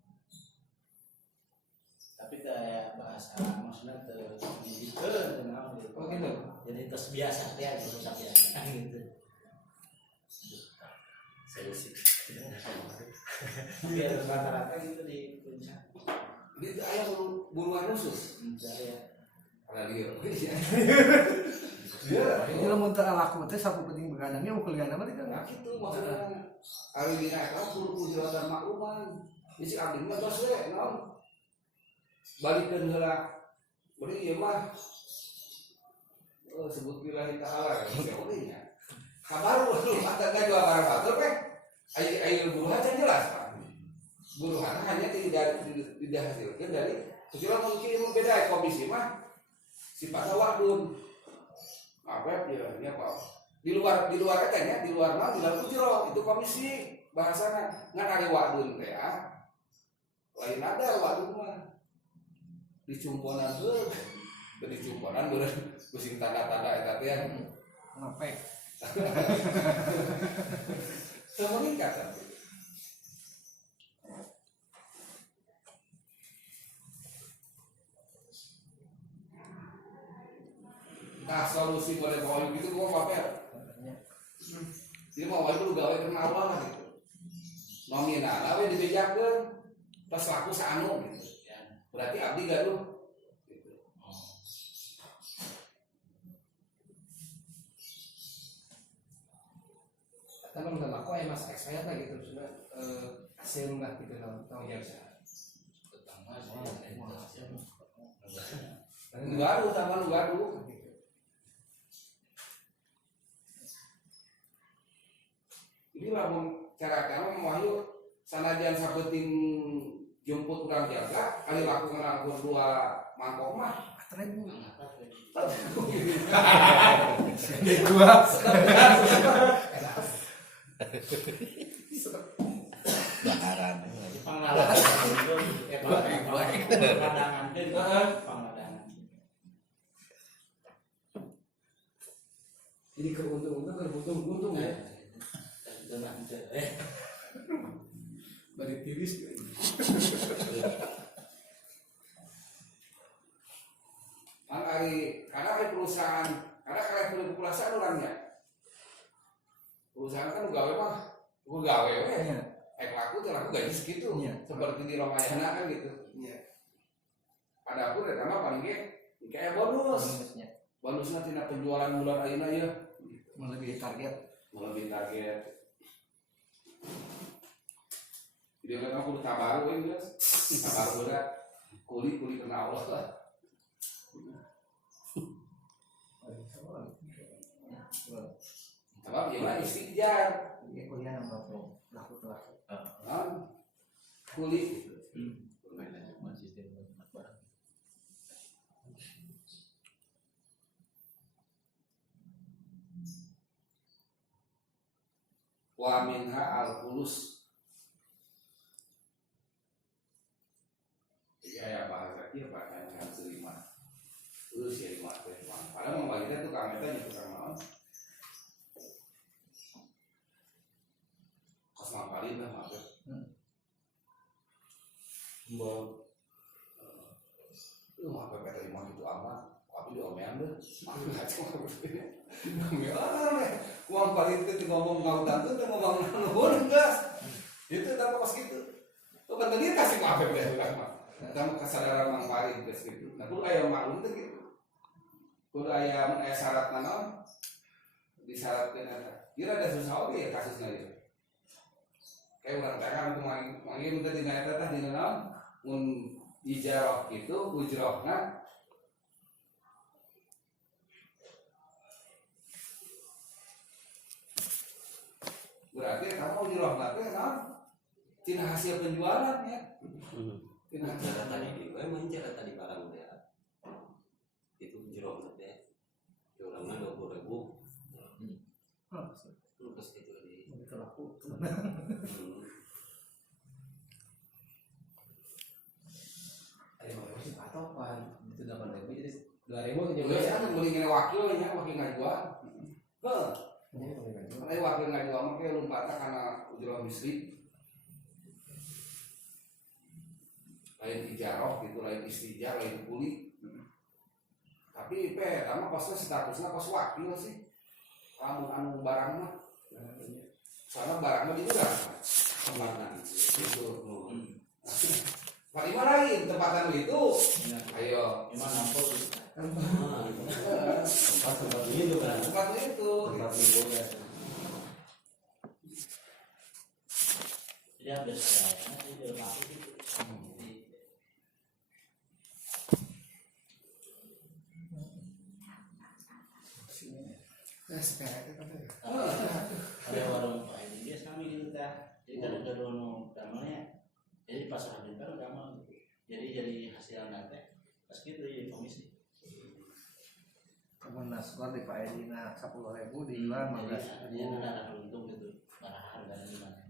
Tapi kayak bahasa maksudnya teu didikeun kenal gitu. Oh gitu. Jadi terus biasa teh gitu sapian gitu. Solusi. Biar rata-rata gitu di puncak. Itu aya buruan khusus. Ya. Karena dia. Ini lamun teu laku teh sapu penting begadangnya ukur gana mah kan. Nah gitu maksudnya. Ari dina eta kudu jelasan makluman. Isi abdi mah tos we naon. Balikeun heula. Bari ieu mah sebut billahi ta'ala ya oke nya. Kabar lu ada dua barang batur kan? Ayo buruhan kan jelas Pak. Buruhan hanya tidak dihasilkan dari kecuali mungkin beda komisi mah sifatnya wadun. Apa ya ini apa? Di luar katanya, di luar mah di dalam ujroh itu komisi bahasana ngan ari wadun teh lain ada wadun mah di cumponan heuh. Di cumponan beureun pusing tanda-tanda eta teh Ngepek. meningkat kan? Nah solusi boleh bawa gitu gua apa ya? Jadi mau itu gawe kenal lah gitu. Nominal we dibejakeun pas laku saanu gitu. Berarti abdi gaduh gitu. Teman teman aku mas expired lah gitu sudah hasil lah gitu tanggung jawab saya. Nu gaduh sama nu gaduh. Ini lamun cara kamu Wahyu sanajan sabeting jemput urang jaga kali laku ngarangkur 2 mangkok mah Dua. Baharan. Pengalaman itu pandangan deh, pandangan. Jadi keuntung ya. Itu nanti. Bari tiris. kan karena perusahaan orangnya perusahaan kan gawe mah gawe we laku tuh laku gaji segitu seperti di Ramayana kan gitu adapun eta mah paling kayak bonusnya tina penjualan bulan ayeuna ya Melebihi target. jadi kan aku tabaru we guys tabaru berat kuli kena Allah lah apa ya istijar Ini kuliah nambah laku tuh. kuli wa minha al-fulus ya bahasa dia bahasa yang terima terus ya lima padahal membagikan tukang itu nya tukang naon kos ngapalin lah maaf maaf kata lima itu amat tapi diomean deh maaf uang paling itu ngomong ngautan tuh ngomong nuhun gas itu tanpa kos gitu tuh kan tadi kasih maaf ya kamu kesadaran mang paling gas gitu nah kudu aya maklum tuh gitu kudu aya syarat naon disyaratkeun eta kira ada susah oge ya kasusna ieu kayak urang teh kan mangin teh dina eta teh dina naon mun ijarah gitu ujrohna berarti kamu ujrohna teh naon tina hasil penjualan ya tina hasil Tadi di mencara tadi barang dia itu jeruk teh orangnya 20.000 terus itu di Laku. Ada mau sih patokan itu 8.000 jadi 2.000 juga ya kan beli ngene wakilnya wakil ngajuan heh Kalau wakil ngajuan mah kayak lompatnya karena ujroh misri lain ijaroh gitu, lain istijar, lain kuli tapi sama kosnya statusnya kos wakil sih kamu anu barang mah soalnya barangnya juga tempatnya gitu Pak Ima lain tempatan itu ayo Gimana nampol? tempat itu kan tempatnya itu tempat itu ya Jadi hampir saya, nanti di rumah aku gitu. Ada warung Pak ini dia kami gitu tah. Jadi kan udah dulu namanya. Jadi pas habis kan udah gitu. Jadi hasil nanti pas gitu ya komisi. Kamu naskor di Pak Edina 10.000 di Iwan 15.000. Jadi ada untung gitu. Barang harganya gimana?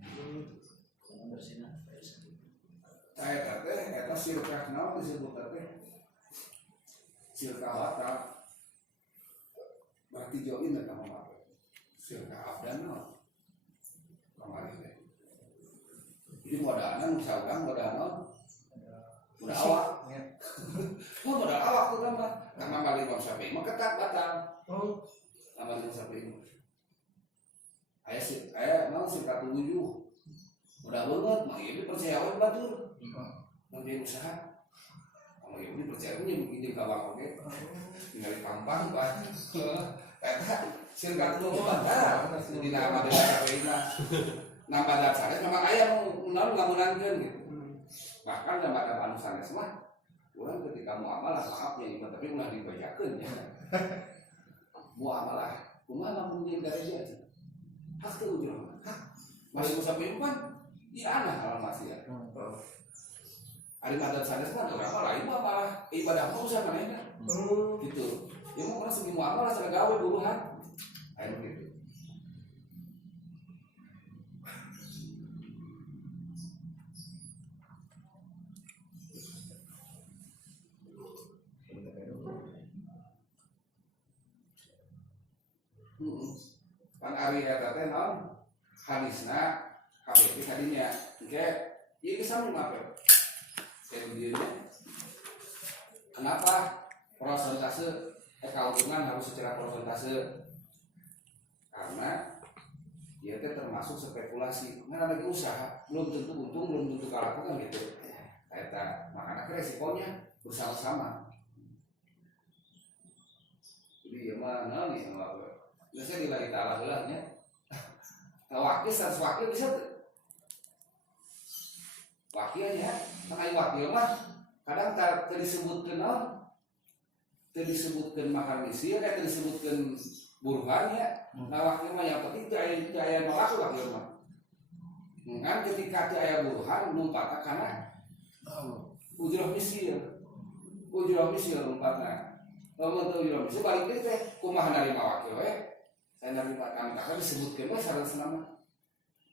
Kamu bersinar. saya teh eta sirkah naon disebut teh sirkah wata berarti join eta mah sirkah abdan naon kemarin teh jadi modalna misalkan modal modal awak modal awak tuh kan nama Malik Imam Syafi'i mah ketat batal nama Imam Syafi'i Aya mau sih katujuh. Udah banget, mah ieu percaya we batur. Nanti usaha. Kalau ieu percaya we begini ka bang oge. Tinggal gampang Pak. Eta sieun katujuh bandar. Di nama desa Kaina. Nambah dasarnya memang aya nu ngamunankeun gitu. Bahkan dalam ada anu sanes mah urang ketika muamalah maaf ya ieu tapi ulah dibacakeun ya. Muamalah kumaha lamun jeung gereja. Hak teu ujung. Masih sampai kan iya anak hal masih ya. Ari madat sanes mah urang mah lain mah malah ibadah mah usah manehna. Gitu. Ya mau urang segi muamalah sareng gawe buruhan. Aya gitu. Kan ari eta teh naon hadisna kabeh tadinya engke ieu bisa mah kayak begini. Kenapa persentase keuntungan harus secara persentase? Karena dia teh termasuk spekulasi. Nah, lagi usaha belum tentu untung, belum tentu kalah kan gitu. Eta makanya resikonya bersama-sama. Jadi ya mana nih yang lalu? Biasanya nilai ta'ala gelahnya. Wakil, harus wakil bisa tuh. Wakilnya, makanya wakil mah kadang disebutkan non, disebutkan makan misi, disebutkan buruhan ya. Nah wakil mah yang penting itu ayah nolak wakil mah. Kan ketika itu ayah buruhan numpatnya karena ujroh misi, numpatnya. Kalau untuk ujroh misi balik teh kumaha narima wakil ya. Saya narima kan kakak disebutkan mah sareng nama.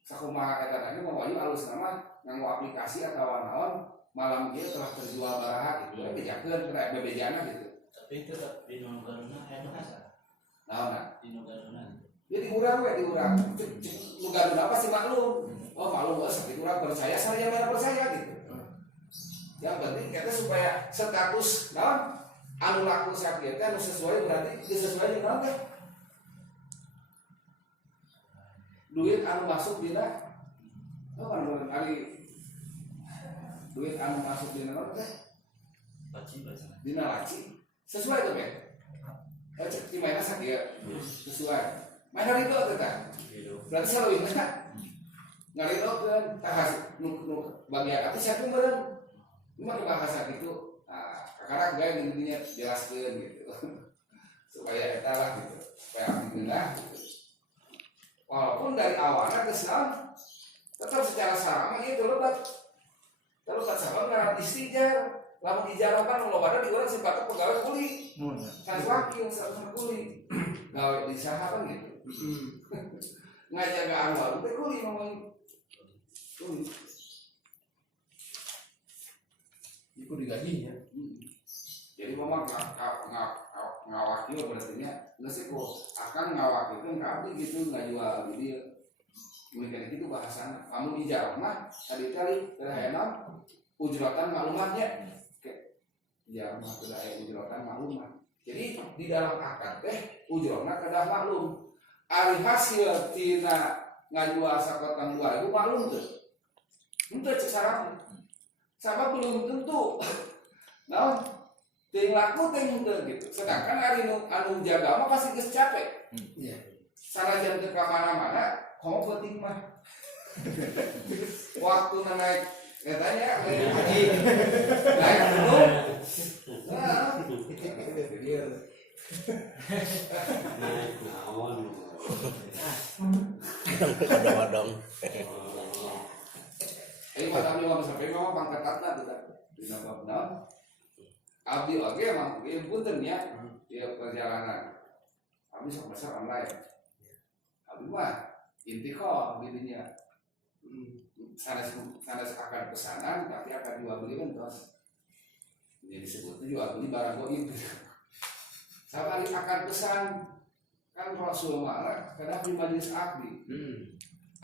Sakumaha eta tadi mau ayu alus nama nganggo aplikasi atau naon malam dia telah terjual baraha gitu. Bejakeun kena bebejana gitu. Tapi itu di Nogana aya bahasa. Naon? Di Nogana. Ya diurang we diurang. Nogana pasti maklum. Oh maklum sakit urang percaya saya mana percaya gitu. Yang penting kita supaya status naon anu laku sakit anu sesuai berarti disesuaikan naon teh. Duit anu masuk dina duit anu masuk dina apa teh? Dina laci. Sesuai tuh kan? Cek di mana sakit sesuai. Mana itu tuh kan? Berarti selalu ingat kan? Ngaridokeun tah nu bagian atas siapa meureun? Cuma bahasa gitu. Nah, kakak gaya intinya jelaskeun gitu. Supaya eta lah gitu. Supaya alhamdulillah gitu. Walaupun dari awalnya kesan tetap secara sarama itu lebat sama ngaran istijar lamun dijarokan lo pada di orang sifatnya pegawai kuli kan wakil sama kuli gawe di saha kan gitu ngajagaan baru teh kuli ngomong kuli Itu digaji ya. jadi memang ngawakil berarti nggak sih kok akan ngawakil kan kami gitu nggak jual dia mungkin gitu bahasanya kamu di jalan mah tadi terhenam ujratan maklumatnya jalan mah tidak ujratan maklumat jadi di dalam akad teh ujrotna kedah maklum ari hasil tina ngajual sakotang 2000 maklum tuh itu cek syaratnya sama belum tentu nah ting laku ting gitu. Sedangkan hari anu jaga mah pasti geus capek. Iya. Sanajan teu ka mana-mana, komo penting mah. Waktu naik katanya naik dulu. Nah, naon. Kadang-kadang. Tapi mau sampai memang pangkatatna tuh kan. Dina bab naon? Abdi oge emang punten ya perjalanan. Abdi sok besar online. Abdi mah intikal didinya. Sanes akan pesanan tapi akan jual beli kan terus. Jadi disebutnya jual beli barang goib. Sabari akan pesan kan Rasul marah kadang di majelis abdi.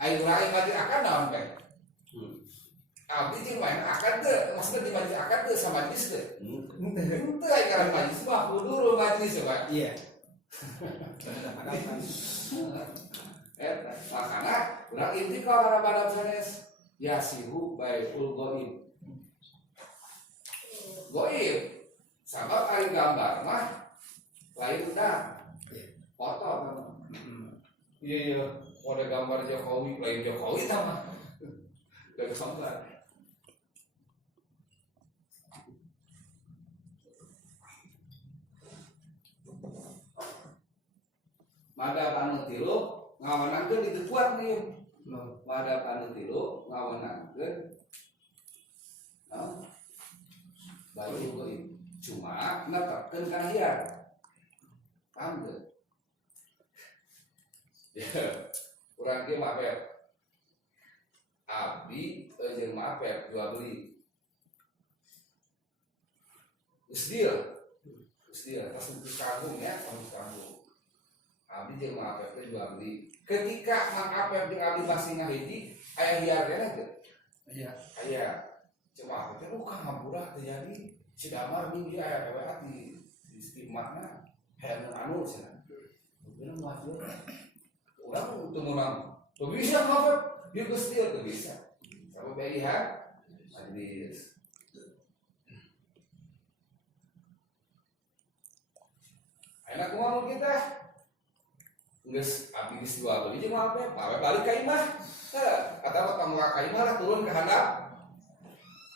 Ayo lain kali akan naon kan? Abdi jeung main akad teh, maksudnya di majelis akad teh sama majelis teh. Teu aya ngaran majelis mah kudu majelis coba. Iya. Makanya urang inti kalau ada badap sanes yasihu baikul goib sabab ari gambar mah lain dah foto kan iya ada gambar Jokowi lain Jokowi sama udah gambar madhab anu tilu ngawenangkeun itu kuat nih madhab anu tilu ngawenangkeun bayu goib cuma netepkeun kana hiar paham teu ya urang ge mapep abdi jeung mapep jual beli geus deal terus kagum ya kagum abdi jeung mapep teh jual beli ketika mang apep jeung abdi masih ngahiji aya hiar keneh teu aya cuma apa teh kang hampura terjadi si damar minggu aya PWA di istimahna hayang anu cenah bener mah urang teu meunang teu bisa apa dia geus dia teu bisa sabab lihat hadis enak kumaha mun kita geus abdi geus jual beli jeung apa balik ka imah atawa kamu ka imah lah turun ke handap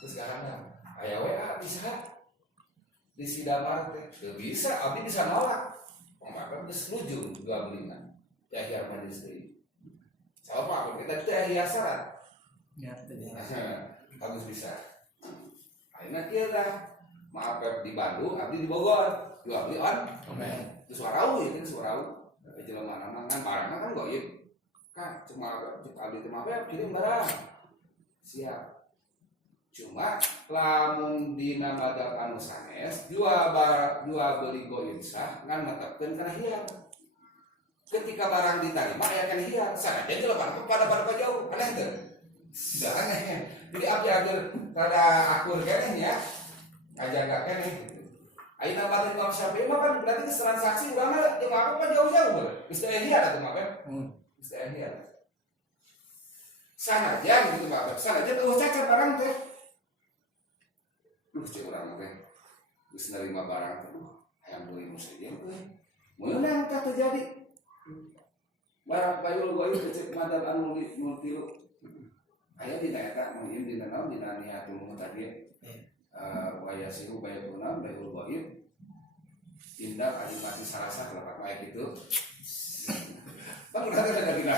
geus ka handap aya WA bisa di sidamar teh teu bisa abdi bisa nolak maka geus setuju jual belina ya hiar majelis deui sabab apa kita teh hiar syarat ya bagus bisa ayeuna kieu dah maaf di Bandung abdi di Bogor jual beli on itu suarau ya kan suarau jelema nama kan barangna kan goib kan cuma abdi teh mah kirim barang siap cuma lamun dina madhab anu sanes jual beli goib sah ngan netepkeun kana hiar ketika barang diterima aya kana hiar sanajan jelema pada jauh aneh teu dah aneh jadi abdi rada akur keneh ya ngajaga keneh gitu ayeuna mah Imam Syafi'i mah kan berarti transaksi urang jeung apa mah jauh-jauh bener geus teu hiar atuh mah geus teu hiar sanajan gitu mah sanajan teu cacat barang teh cek urang teh geus narima barang teh hayang beli muslim teh meunang tah terjadi barang bayul goib cek madhab anu multilu aya dina eta mun dina naon dina niatul mutadi wa yasiru bayul goib tindak adipati sarasa lapak bae kitu bang urang teh ada dina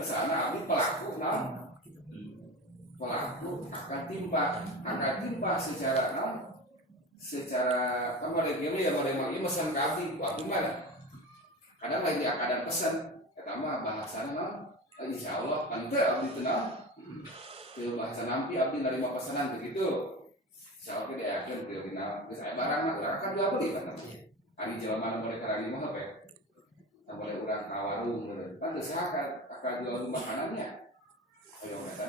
sana abdi pelaku naon pelaku akan timpa secara kemarin dia ya mari pesan ke abdi waktu mana kadang lagi akan pesan pertama bahasana insyaallah kan teh abdi tenang teu bahasa nampi abdi nerima pesanan begitu insyaallah teh diayakeun teu dina geus aya barang urang kan jual beli kan ari jelema nu boleh karari mah apa ya boleh urang ka warung kan teu saha ka jual makanannya ayo eta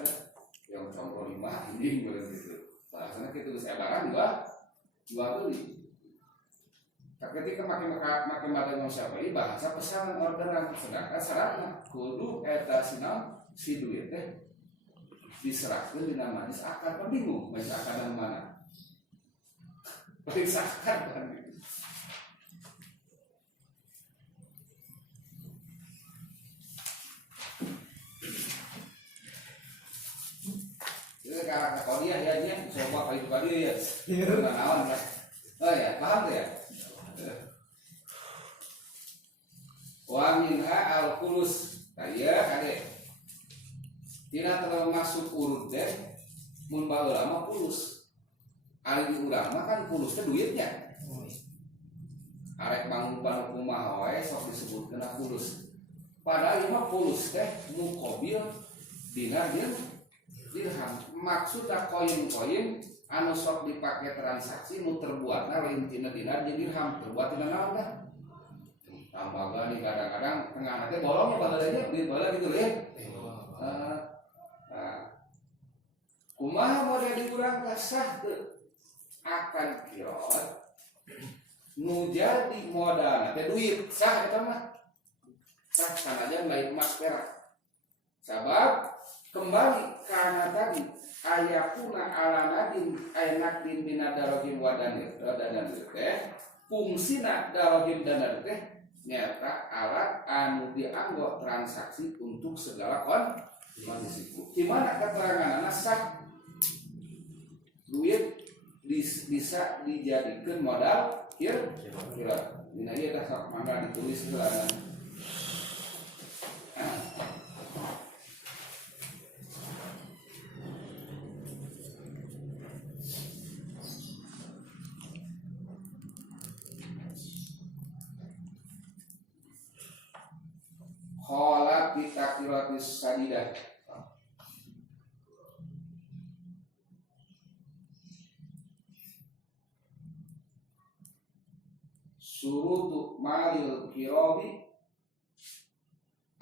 yang contoh 5 ini gitu bahasanya kita bisa barang jual beli ketika makin madhab Syafi'i bahasa pesanan orderan sedangkan syaratnya kudu eta sinau si duit teh diserahkeun dina majelis akad bingung majelis akad mana majelis akad kan kalau dia ya coba kali itu dia ya naon lah oh ya paham tuh ya wa minha al kulus kaya kade tidak termasuk urut deh mun baheula kulus ari urang mah kan kulus teh duitnya arek bangun kumaha wae sok disebutkeun kulus padahal mah kulus teh muqabil dinar dirham maksudna koin-koin anu sok dipake transaksi nu terbuatna lain tina dinar jeung dirham terbuat tina naon dah tambaga di kadang-kadang tengah teh bolongnya baheulanya duit baheula gitu ya kumaha model diurang kasah teu akan kirot nu jadi modalna teh duit sah eta mah sah sanajan lain emas perak. Sabab kembali karena tadi ayakuna ala nadin aynak din minadarogim wadanir teh fungsina darogim danir teh nyata alat anu dianggo transaksi untuk segala kondisi. Gimana keterangan sah duit bisa dijadikan modal kira dina ieu tah sok mangga ditulis heula. Kholat bitakiratis sadidah. Surutu malil kirobi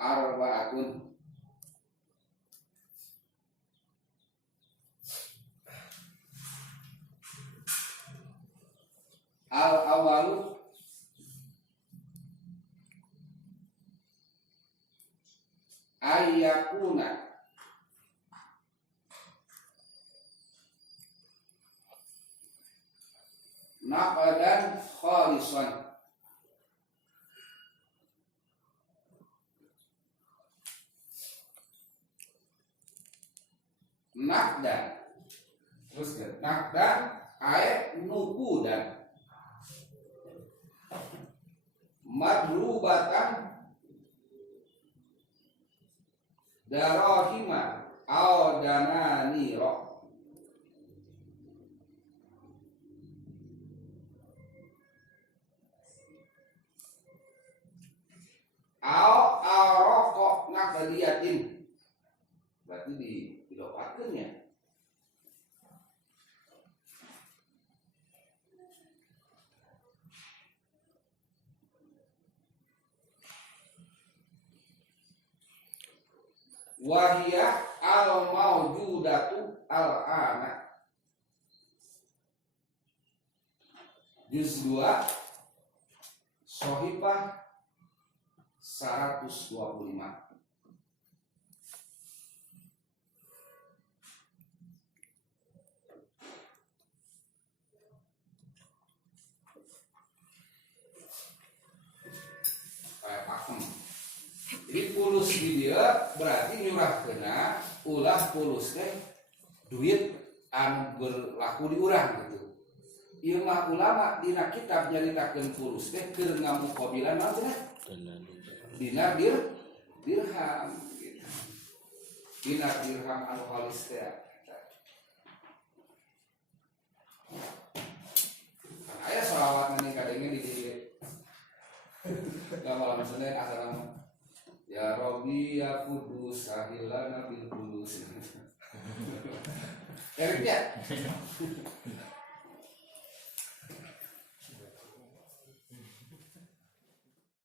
arbaatun. Al awalu ayakuna naqadan khalisan nakdan terus nakdan ae nukudan madrubatan darahima au dananiro au aroko nakaliatin berarti dilopatkeunnya wahia al maujudatu al ana juz 2 Sohibah 125. Kayak pakem. Jadi pulus di dia berarti nyurah kena ulah pulus teh duit anu berlaku di urang gitu. Ieu mah ulama dina kitab nyaritakeun pulus teh keur ngamuqabilan naon teh? Dinar dirham gitu. Dinar dirham anu khalis teh. Aya sholawat nani kadenge di malam Senin asal ya Robbi ya Kudus sahilana bil kulus. Eriknya